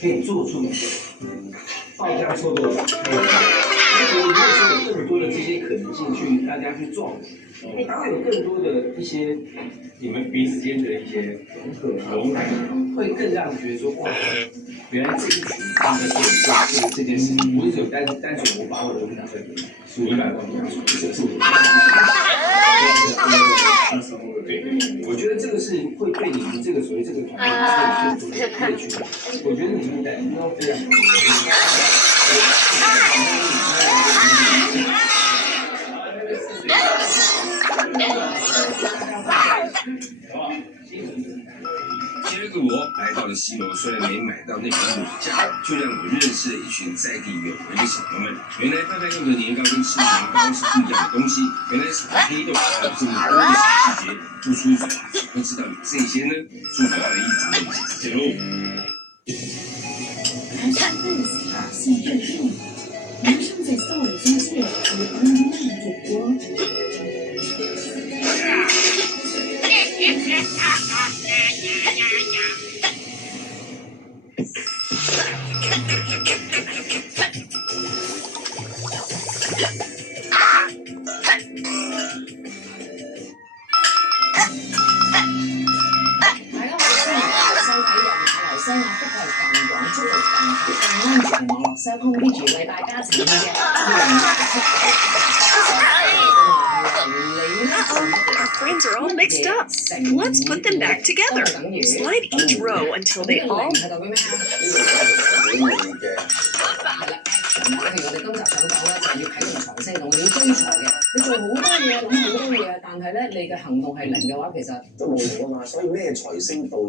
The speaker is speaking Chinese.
可以做出报价错多少？我觉得是有更多的这些可能性去大家去撞，它会有更多的一些你们彼此间的一些融合，会更让人觉得说哇，原来这一群他们在做这件事情，不是只有单纯我把我的东西拿出来数100万拿出来，是我对，我觉得这个是会对你们这个所谓这个团队是有更多的乐趣。我觉得你们应该非常。第二个我来到了西楼，虽然没买到那本裸价，却让我认识了一群在地有为的小朋友们。原来拜拜用的年糕跟吃年糕是不一样的东西，原来炒黑豆还有这么多的小细节，不出手啊，怎么知道有这些呢？出手要一直问下去喽。还是粉丝卡系认证，马上在搜索中介与online主播。收工啲住為大家呈現嘅Our friends are all mixed up. Let's put them back together. Slide each row until they all. 係代表咩啊？譬如我哋今集想講咧，就係要啟動財星動，你要追財嘅，你做好多嘢，諗好多嘢，但係咧你嘅行動係零嘅話，其實都冇用啊嘛，所以咩財星動？